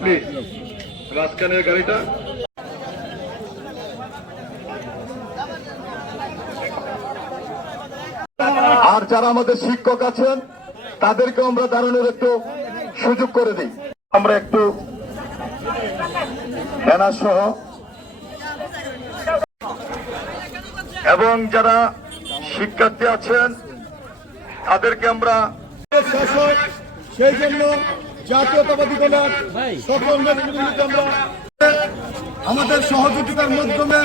Please রাজখানের গাড়িটা। আর যারা আমাদের শিক্ষক আছেন তাদেরকে আমরা দাঁড়ানোর একটু সুযোগ করে দিই। আমরা একটু ব্যানার সহ এবং যারা শিক্ষার্থী আছেন, তাদেরকে আমরা শাসক, সেই জন্য জাতীয়তাবাদী দলের সকল নেতৃবৃন্দকে আমরা আমাদের সহযোগিতার মাধ্যমে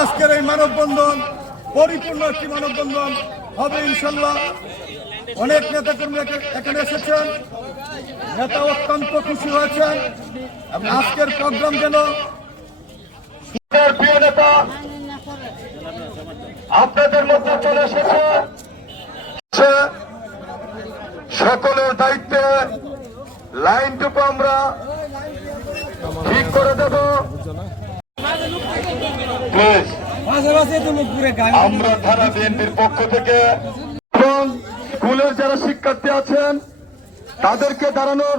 আজকের এই মানববন্ধন, পরিপূর্ণ একটি মানববন্ধন হবে ইনশাল্লাহ অনেক নেতা কর্মী এখানে এসেছেন, নেতা অত্যন্ত খুশি হয়েছেন। আজকের প্রোগ্রাম যেন প্রিয় নেতা আপনাদের মধ্যে চলে এসেছে। সকলের দায়িত্বে লাইনটুকু আমরা ঠিক করে দেব। আমরা থানা বিএনপির পক্ষ থেকে এবং স্কুলের যারা শিক্ষার্থী আছেন তাদেরকে দাঁড়ানোর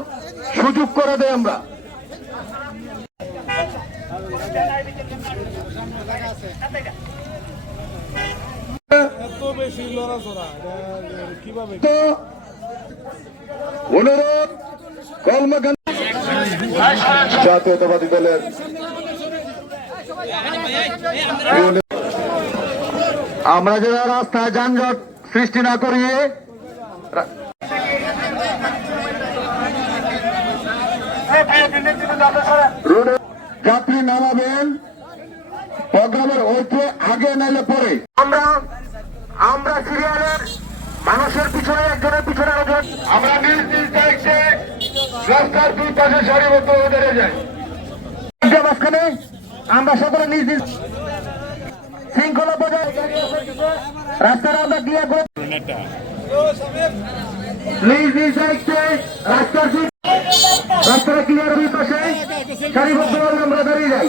সুযোগ করে দেয় আমরা। অনুরোধ কলমাকান জাতীয়তাবাদী দলের আমরা যারা রাস্তায় যানজট সৃষ্টি না করিয়ে রোডে যাত্রী নামাবেন প্রোগ্রামের হইতে আগে নাইলে পরে। আমরা সিরিয়ালের মানুষের পিছনে একজনের পিছনে একজন আমরা নিজ নিজ দায়িত্বে রাস্তার দুই পাশে সারিবদ্ধ হয়ে দাঁড়িয়ে যাই। মাঝখানে আমরা সকলে নিজ নিজ শৃঙ্খলা বজায় রাস্তার আমরা দিয়ে নিজ নিজ দায়িত্বে রাস্তার দুই রাস্তাটা ক্লিয়ার দুই পাশে সারিবদ্ধ আমরা দাঁড়িয়ে যাই।